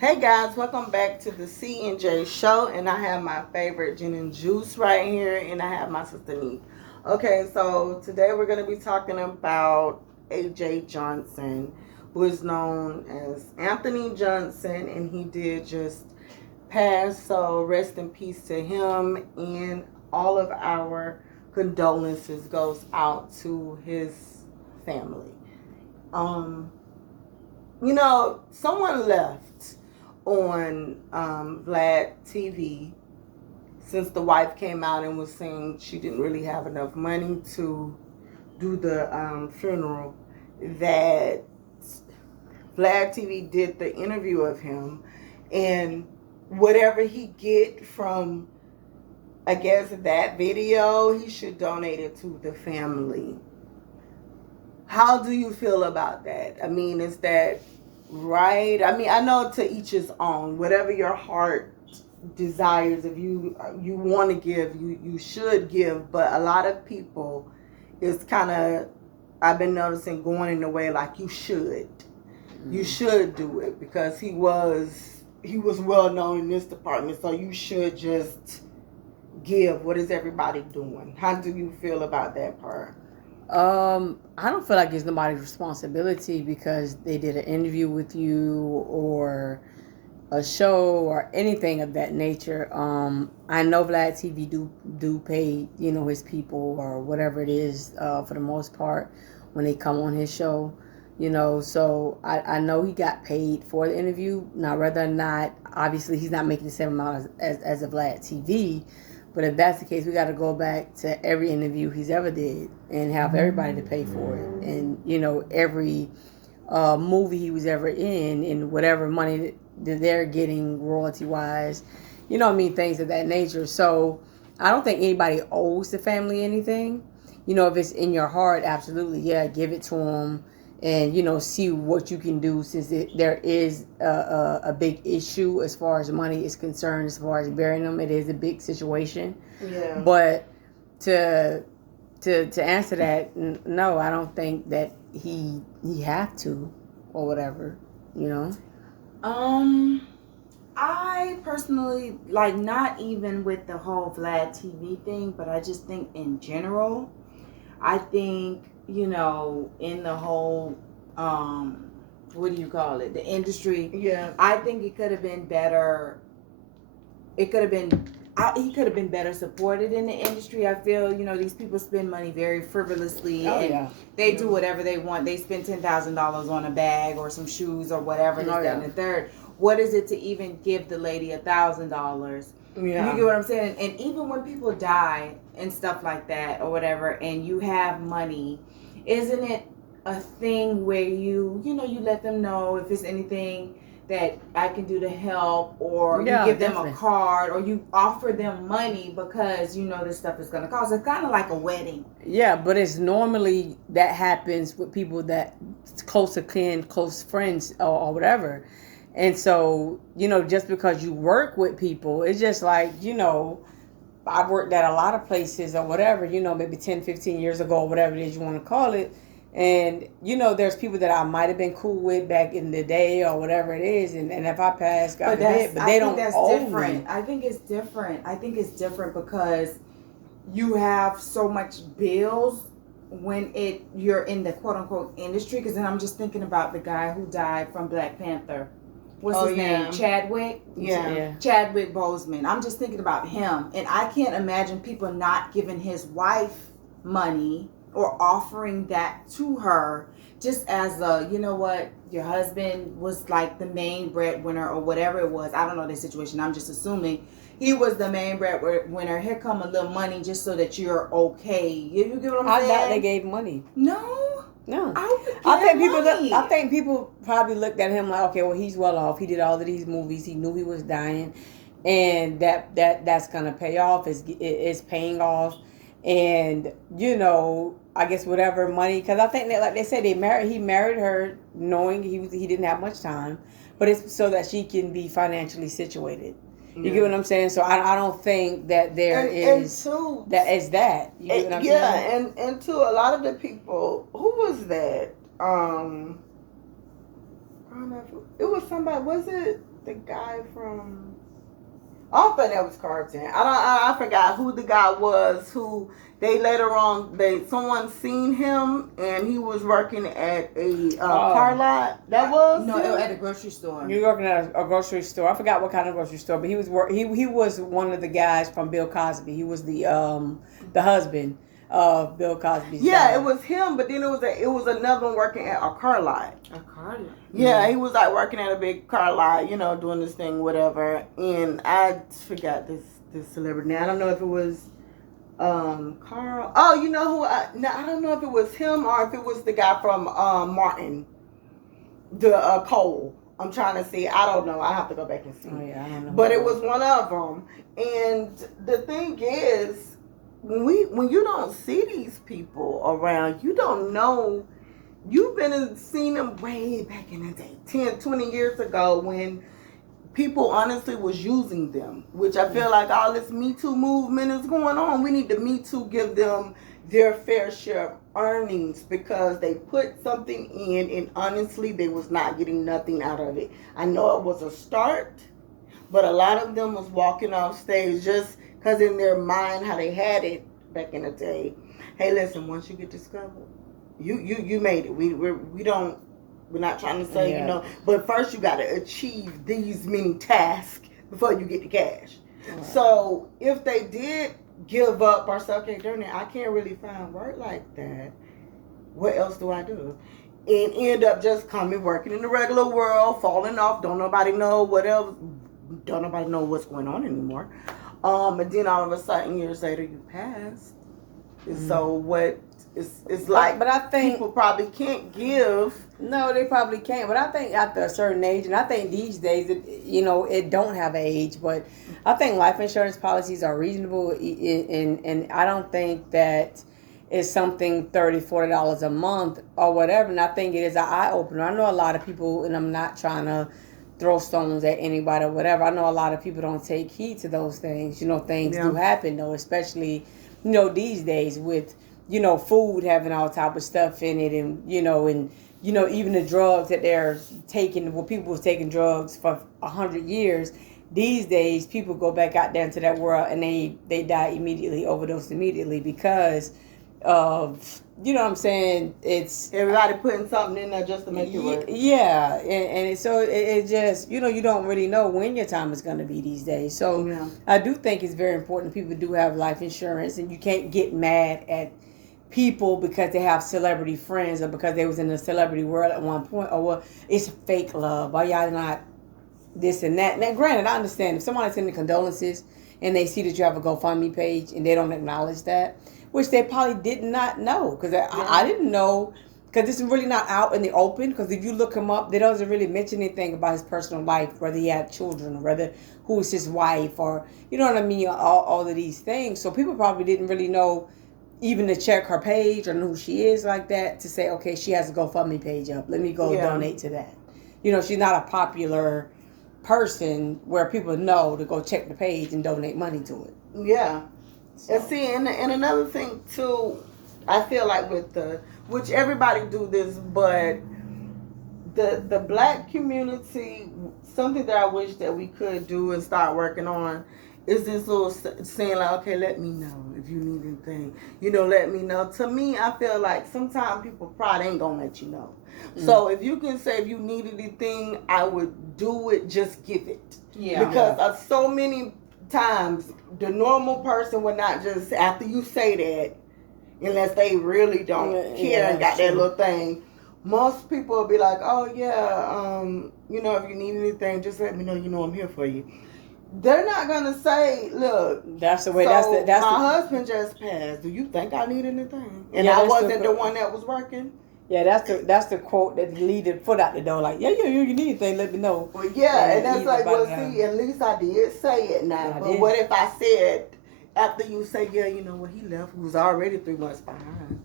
Hey guys, welcome back to the C and J show, and I have my favorite gin and juice right here, and I have my sister Neat. Okay, so today we're going to be talking about AJ Johnson, who is known as Anthony Johnson, and he did just pass. So rest in peace to him, and all of our condolences goes out to his family. Um, someone left on Vlad TV since the wife came out and was saying she didn't really have enough money to do the funeral. That Vlad TV did the interview of him, and whatever he get from, I guess, that video, he should donate it to the family. How do you feel about that? I mean, is that right? I mean, I know to each his own. Whatever your heart desires, if you want to give, you should give. But a lot of people is kind of, I've been noticing, going in the way like you should. You should do it because he was well known in this department, so you should just give. What is everybody doing? How do you feel about that part? I don't feel like it's nobody's responsibility because they did an interview with you or a show or anything of that nature. I know Vlad TV do pay his people or whatever it is for the most part when they come on his show. So I know he got paid for the interview. Now whether or not, obviously he's not making the same amount as a Vlad TV. But if that's the case, we got to go back to every interview he's ever did and have everybody to pay for it. And, every movie he was ever in and whatever money that they're getting royalty-wise, things of that nature. So I don't think anybody owes the family anything. If it's in your heart, absolutely, yeah, give it to them and see what you can do since there is a big issue as far as money is concerned. As far as burying them, it is a big situation. Yeah. But to answer that, no, I don't think that he have to or whatever. I personally, like, not even with the whole Vlad TV thing, but I just think in general, I think, in the whole, what do you call it? The industry. Yeah. I think it could have been better. He could have been better supported in the industry. I feel, these people spend money very frivolously they do whatever they want. They spend $10,000 on a bag or some shoes or whatever, this, that, and the third. What is it to even give the lady $1,000? Yeah. You get what I'm saying? And even when people die and stuff like that or whatever, and you have money, isn't it a thing where you let them know if it's anything that I can do to help, or you give them a card, or you offer them money because this stuff is going to cost. It's kind of like a wedding. Yeah, but it's normally that happens with people that close to kin, close friends, or whatever. And so, just because you work with people, it's just like, I worked at a lot of places or whatever, maybe 10, 15 years ago, or whatever it is you want to call it. And, there's people that I might have been cool with back in the day or whatever it is. And if I pass, God forbid, but they don't owe me. I think it's different. I think it's different because you have so much bills when you're in the quote unquote industry. Because then I'm just thinking about the guy who died from Black Panther. What's his name? Chadwick? Yeah. Chadwick Boseman. I'm just thinking about him. And I can't imagine people not giving his wife money or offering that to her just as a, your husband was like the main breadwinner or whatever it was. I don't know the situation. I'm just assuming he was the main breadwinner. Here come a little money just so that you're okay. You get what I'm saying? I thought they gave money. No. I think people probably looked at him like, okay, well, he's well off. He did all of these movies. He knew he was dying, and that's gonna pay off. It's paying off, and I guess whatever money, because I think that, like they said, he married her knowing he didn't have much time, but it's so that she can be financially situated. You get what I'm saying? So I don't think that there is that. You get what I'm saying? And to a lot of the people, who was that? I don't know. It was somebody. Was it the guy from. I don't think that was Carlton. I forgot who the guy was who they later on someone seen him and he was working at a car lot. That was no at a grocery store. You were working at a grocery store. I forgot what kind of grocery store, but he was he was one of the guys from Bill Cosby. He was the husband of Bill Cosby's Yeah, dad. it was him, but then it was another one working at a car lot. A car lot. Yeah, he was like working at a big car lot, you know, doing this thing, whatever. And I forgot this celebrity name. I don't know if it was Carl. Oh, you know who? I don't know if it was him or if it was the guy from Martin, the Cole. I'm trying to see. I don't know. I have to go back and see. Oh yeah, I don't know. But it was one of them. And the thing is, when you don't see these people around, you don't know. You've been and seen them way back in the day, 10, 20 years ago, when people honestly was using them, which I feel like all this Me Too movement is going on. We need the Me Too give them their fair share of earnings because they put something in and honestly they was not getting nothing out of it. I know it was a start, but a lot of them was walking off stage just because in their mind how they had it back in the day. Hey, listen, once you get discovered, you made it. We're not trying to say, you know, but first you got to achieve these many tasks before you get the cash. Right. So if they did give up or say, okay, darn it, I can't really find work like that, what else do I do? And end up just coming, working in the regular world, falling off, don't nobody know what else, don't nobody know what's going on anymore. And then all of a sudden, years later, you passed. Mm-hmm. So what... It's like, but I think people probably can't give. No, they probably can't. But I think after a certain age, and I think these days, it don't have an age. But I think life insurance policies are reasonable, and I don't think that it's something $30, $40 a month or whatever. And I think it is an eye opener. I know a lot of people, and I'm not trying to throw stones at anybody or whatever. I know a lot of people don't take heed to those things. Things do happen though, especially these days with food having all type of stuff in it, and even the drugs that they're taking. Well, people was taking drugs for 100 years. These days, people go back out there into that world and they die immediately, overdose immediately because of what I'm saying. It's everybody putting something in there just to make it work. Yeah, and so it just you don't really know when your time is going to be these days. So I do think it's very important. People do have life insurance, and you can't get mad at people because they have celebrity friends or because they was in the celebrity world at one point, or well, it's fake love, or y'all not this and that. Now, granted, I understand if somebody's sending condolences and they see that you have a GoFundMe page and they don't acknowledge that, which they probably did not know, because I didn't know, because this is really not out in the open. Because if you look him up, they doesn't really mention anything about his personal life, whether he had children or whether who's his wife, or you know what I mean, all of these things. So people probably didn't really know even to check her page or who she is like that, to say, okay, she has a GoFundMe page up. Let me go donate to that. She's not a popular person where people know to go check the page and donate money to it. Yeah. So. And see, and another thing too, I feel like which everybody do this, but the black community, something that I wish that we could do and start working on is this little saying like, okay, let me know if you need anything. Let me know. To me, I feel like sometimes people probably ain't gonna let you know. Mm-hmm. So if you can say if you need anything, I would do it, just give it. Yeah. Because so many times, the normal person would not just, after you say that, unless they really don't care and got that little thing, most people will be like, oh yeah, if you need anything, just let me know, I'm here for you. They're not gonna say, look, that's the way. So that's my husband just passed. Do you think I need anything? And I wasn't the one that was working. Yeah, that's the quote that lead the foot out the door. Like, you need anything, let me know. Well, and that's like, well, see, at least I did say it now. But what if I said after you say, he left, he was already 3 months behind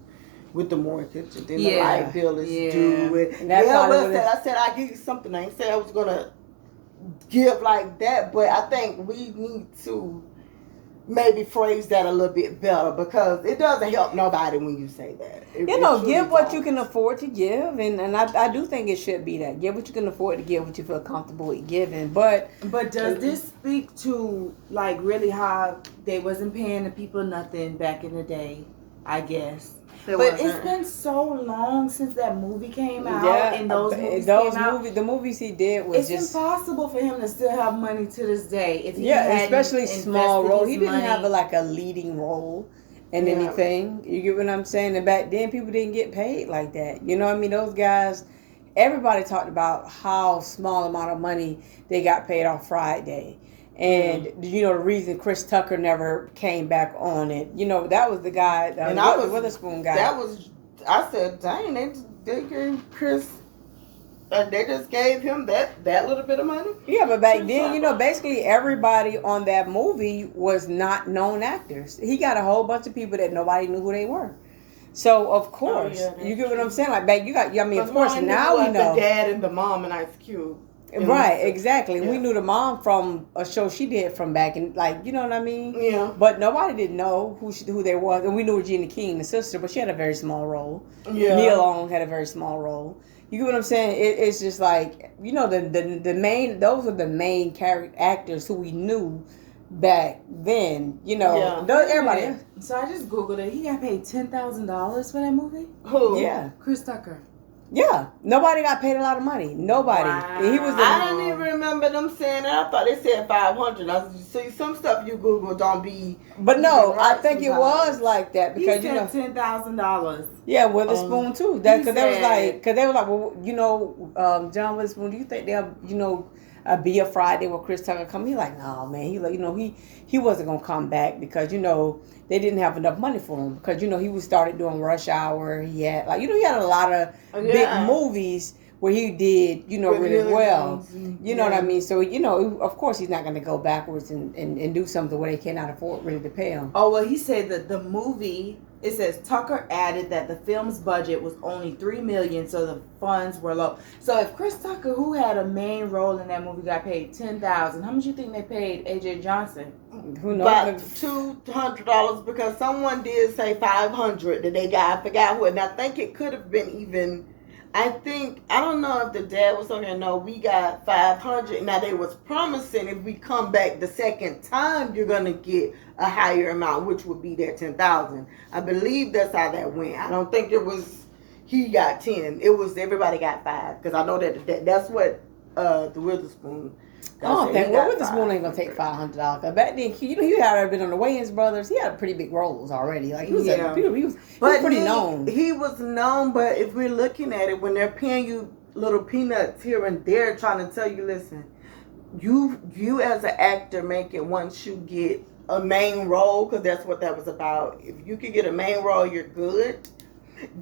with the mortgage, and then the light bill is due. And I said I give you something. I ain't say I was gonna give like that, but I think we need to maybe phrase that a little bit better, because it doesn't help nobody when you say that. You know, give what you can afford to give, and I do think it should be that. Give what you can afford to give, what you feel comfortable with giving. But does this speak to like really how they wasn't paying the people nothing back in the day? I guess. But it's been so long since that movie came out, and those movies came out. The movies he did was it's impossible for him to still have money to this day. If he especially small role. He didn't money. have a leading role in anything. You get what I'm saying? And back then, people didn't get paid like that. You know what I mean? Those guys, everybody talked about how small amount of money they got paid on Friday. And you know the reason Chris Tucker never came back on it. You know that was the guy, the Witherspoon guy. That was, I said, dang, they gave Chris, they just gave him that little bit of money. Yeah, but back then, you know, basically everybody on that movie was not known actors. He got a whole bunch of people that nobody knew who they were. So of course, you get what I'm saying. Like back, of course now we know the dad and the mom and Ice Cube. Right, exactly. Yeah. We knew the mom from a show she did from back in, like, you know what I mean? Yeah. But nobody didn't know who they was. And we knew Regina King, the sister, but she had a very small role. Yeah. Nia Long had a very small role. You get what I'm saying? It's just like, you know, the main, those are the main character actors who we knew back then. You know, everybody. Yeah. So I just Googled it. He got paid $10,000 for that movie? Who? Yeah. Chris Tucker. Yeah, nobody got paid a lot of money. Nobody. Wow. He was. I don't even remember them saying that. I thought they said 500. See, some stuff you Google don't be. But no, I think it was like that because he said $10,000. Yeah, Witherspoon too. That because they were like, well, you know, John Witherspoon. Do you think they'll, you know, be a Friday where Chris Tucker come? He like, no, man. He like, you know, he wasn't gonna come back because you know they didn't have enough money for him because you know he was started doing Rush Hour. He had he had a lot of big movies where he did really well. You know what I mean? So of course he's not going to go backwards and do something where they cannot afford really to pay him. Oh well, he said that the movie. It says Tucker added that the film's budget was only $3 million, so the funds were low. So if Chris Tucker, who had a main role in that movie, got paid $10,000, how much you think they paid AJ Jhonson? Who knows? About $200 because someone did say 500 that they got. I forgot who, and I think it could have been even. I don't know if the dad was okay. No, we got 500. Now they was promising if we come back the second time, you're gonna get a higher amount, which would be that 10,000. I believe that's how that went. I don't think it was he got 10. It was everybody got 5 because I know that's what the Witherspoon. I don't think Witherspoon ain't gonna take $500. Back then, he had already been on the Wayans Brothers. He had pretty big roles already. Like he was pretty known. He was known, but if we're looking at it, when they're paying you little peanuts here and there, trying to tell you, listen, you as an actor make it once you get a main role, because that's what that was about. If you could get a main role, you're good.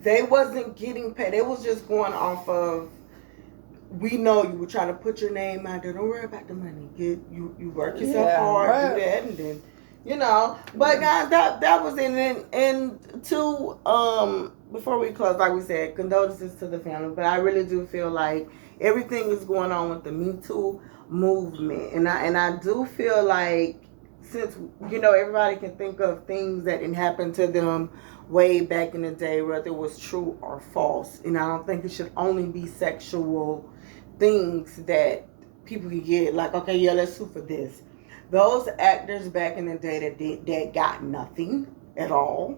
They wasn't getting paid. They was just going off of. We know you were trying to put your name out there. Don't worry about the money. You work yourself hard, right. Do that, and then But guys, that was it. And to before we close, like we said, condolences to the family. But I really do feel like everything is going on with the Me Too movement, and I do feel like since everybody can think of things that didn't happen to them way back in the day, whether it was true or false, and I don't think it should only be sexual things that people can get like, okay, yeah, let's sue for this. Those actors back in the day that got nothing at all,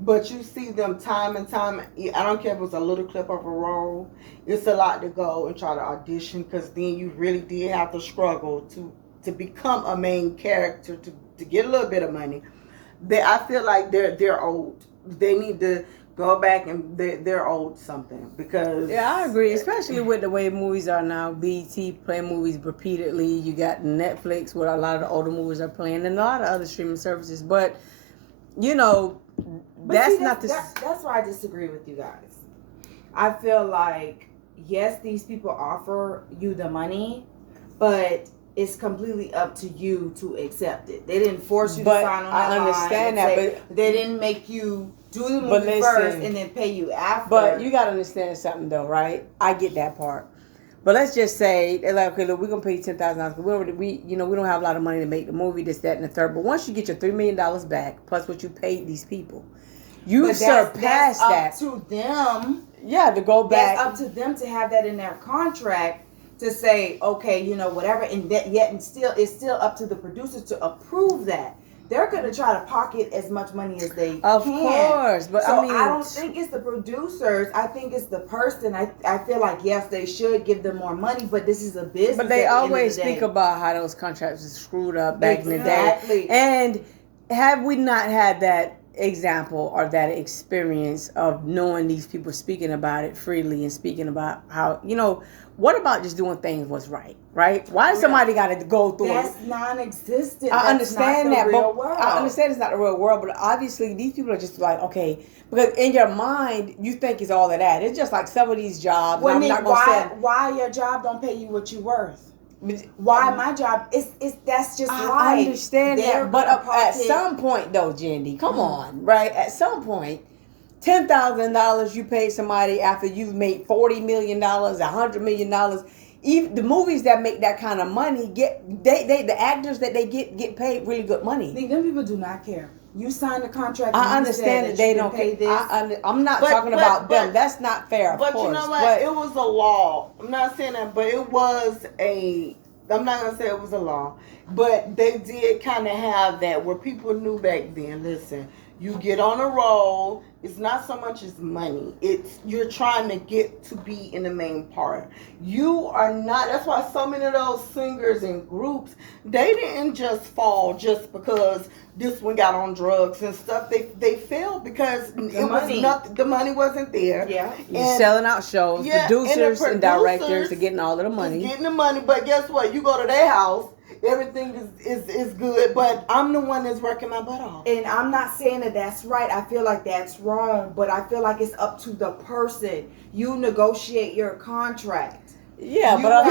but you see them time and time. I don't care if it's a little clip of a role. It's a lot to go and try to audition, because then you really did have to struggle to become a main character to get a little bit of money. I feel like they're old. They need to go back and they're owed something, because I agree, especially with the way movies are now. BET playing movies repeatedly. You got Netflix where a lot of the older movies are playing, and a lot of other streaming services. But that's why I disagree with you guys. I feel like yes, these people offer you the money, but it's completely up to you to accept it. They didn't force you to sign on that line. I understand that, but they didn't make you do the movie first and then pay you after. But you got to understand something though, right? I get that part. But let's just say they're like, okay, look, we're gonna pay you $10,000 because we don't have a lot of money to make the movie, this, that, and the third. But once you get your $3 million back plus what you paid these people, you surpass that. Up to them. Yeah, to go back. That's up to them to have that in their contract to say, okay, whatever, and that it's still up to the producers to approve that. They're going to try to pocket as much money as they can. Of course. But so I don't think it's the producers. I think it's the person. I feel like, yes, they should give them more money, but this is a business. But they always speak about how those contracts were screwed up back in the day. And have we not had that example or that experience of knowing these people speaking about it freely and speaking about how, what about just doing things what's right? Why does somebody got to go through That's non-existent. I understand that, but world. I understand it's not the real world, but obviously these people are just like, okay, because in your mind you think it's all of that. It's just like some of these jobs. Why your job don't pay you what you worth? Why my job is that's just life. I understand that, but at some point though, Jenny, come on, right? At some point, $10,000 you pay somebody after you've made $40 million, $100 million. Even the movies that make that kind of money the actors that they get paid really good money. Them people do not care. You signed a contract. I understand that they don't pay this. I'm not talking about them. That's not fair. But course. You know what? It was a law. I'm not saying that, but it was I'm not gonna say it was a law, but they did kind of have that where people knew back then. Listen, you get on a roll. It's not so much as money. It's you're trying to get to be in the main part. You are not. That's why so many of those singers and groups, they didn't just fall just because this one got on drugs and stuff. They failed because was nothing. The money wasn't there. Yeah, you're selling out shows. Yeah, producers and directors are getting all of the money. Getting the money, but guess what? You go to their house. Everything is good, but I'm the one that's working my butt off. And I'm not saying that that's right. I feel like that's wrong, but I feel like it's up to the person. You negotiate your contract. Yeah, you but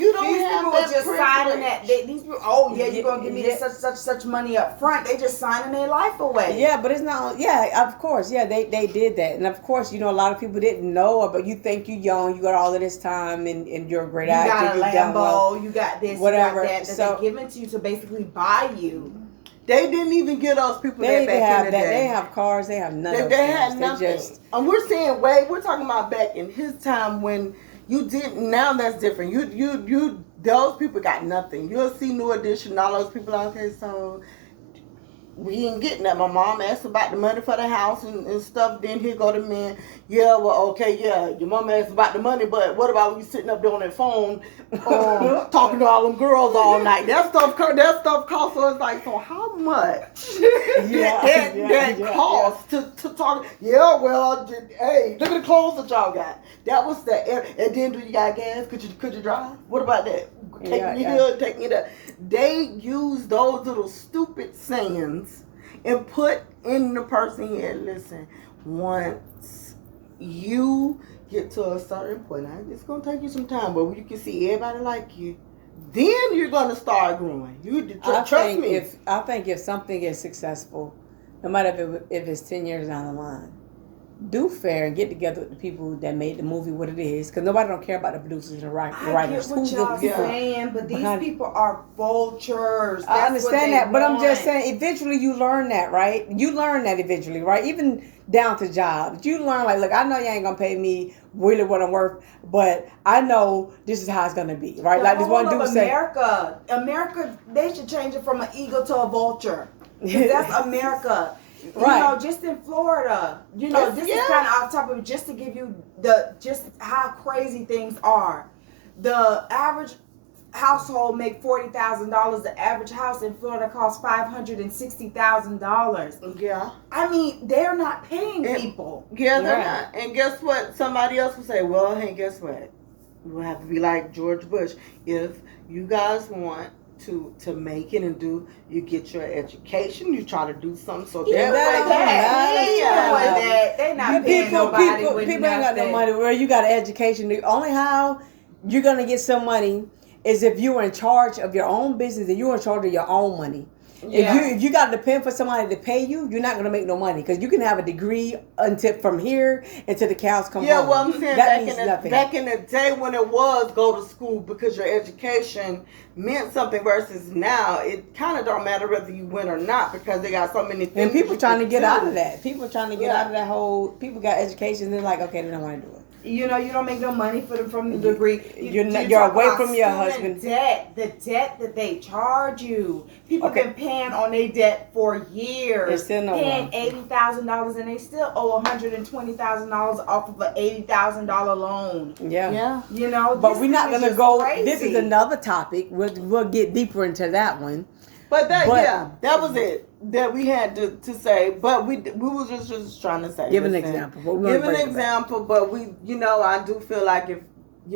you don't these have people that just signing that. These people, you're gonna give me such money up front. They just signing their life away. Yeah, but it's not. Yeah, of course. Yeah, they did that, and of course, a lot of people didn't know. But you think you're young, you got all of this time, and you're a great actor. You got a Lambo, you got this, whatever. You got that they're giving to you to basically buy you. They didn't even get those people that back in the day. They have cars. They have nothing. They had nothing. And we're saying, we're talking about back in his time when. You didn't. Now that's different. You. Those people got nothing. You'll see New Edition. All those people. Okay, so we ain't getting that. My mom asked about the money for the house and stuff. Then here go the men. Yeah, well, okay, yeah. Your mom asked about the money, but what about when you sitting up there on that phone, talking to all them girls all night? That stuff costs us like. So how much? that costs to talk? Yeah, well, hey, look at the clothes that y'all got. That was the and then do you got gas? Could you drive? What about that? Take me here, take me there. They use those little stupid sayings and put in the person's head. Listen, once you get to a certain point, it's gonna take you some time, but when you can see everybody like you, then you're gonna start growing. Trust me. I think if something is successful, no matter if it's 10 years down the line, do fair and get together with the people that made the movie what it is, because nobody don't care about the producers and the writers. I get what y'all saying, but these people are vultures. That's I understand that, but I'm just saying, eventually you learn that, right? You learn that eventually, right? Even down to jobs, you learn like, look, I know you ain't gonna pay me really what I'm worth, but I know this is how it's gonna be, right? Like this one dude said, America, they should change it from an eagle to a vulture. That's America. Right. Just in Florida, this is kind of off topic, just to give you just how crazy things are. The average household make $40,000. The average house in Florida costs $560,000. Yeah. I mean, they're not paying people. Yeah, they're not. And guess what? Somebody else will say, well, hey, guess what? We'll have to be like George Bush. If you guys want to make it and do, you get your education, you try to do something so they're not paying nobody with people ain't got no money. Where you got an education, the only how you're gonna get some money is if you are in charge of your own business and you're in charge of your own money. If you got to depend for somebody to pay you, you're not gonna make no money because you can have a degree until from here until the cows come home. Yeah, well, I'm saying That back in the day when it was go to school because your education meant something versus now, it kind of don't matter whether you win or not because they got so many things. And people trying to get out of that. People trying to get out of that whole. People got education. They're like, okay, they don't want to do it. You know, you don't make no money from the degree. You're away from your husband. Debt, the debt that they charge you. People been paying on their debt for years. There's still no paying $80,000 and they still owe $120,000 off of an $80,000 loan. Yeah. You know, but we're not gonna go. Crazy. This is another topic. We'll get deeper into that one. But that was it that we had to say. But we was just trying to say. Give an example. Give an example. But I do feel like if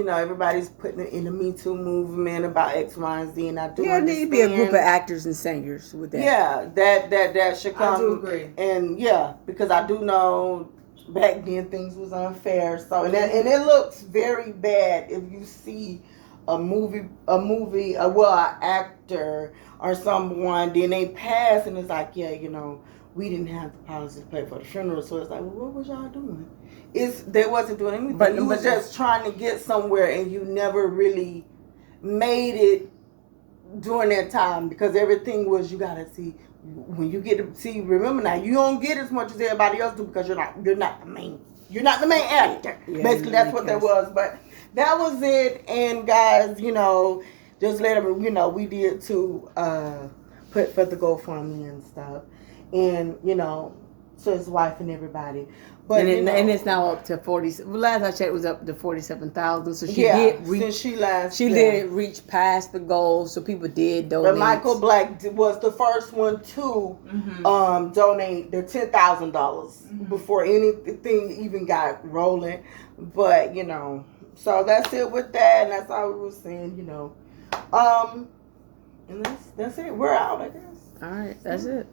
everybody's putting it in the Me Too movement about X, Y, and Z, and I do. There need to be a group of actors and singers with that. Yeah, that should come. I do agree. And because I do know back then things was unfair. So and it looks very bad if you see an actor or someone, then they pass and it's like, we didn't have the policy to pay for the funeral. So it's like, well, what was y'all doing? They wasn't doing anything. But you was just trying to get somewhere and you never really made it during that time because everything was, you gotta see, when you get to see, remember now, you don't get as much as everybody else do because you're not the main actor. Basically, that's what that was. But that was it. And guys, just let them, we did to put for the GoFundMe and stuff. And, so his wife and everybody. But and it's now up to 40. Last I checked, it was up to 47,000. So she did reach. Since she did reach past the goal. So people did donate. But Michael Black was the first one to donate the $10,000 before anything even got rolling. But so that's it with that, and that's all we were saying. And that's it. We're out, I guess. All right, that's it.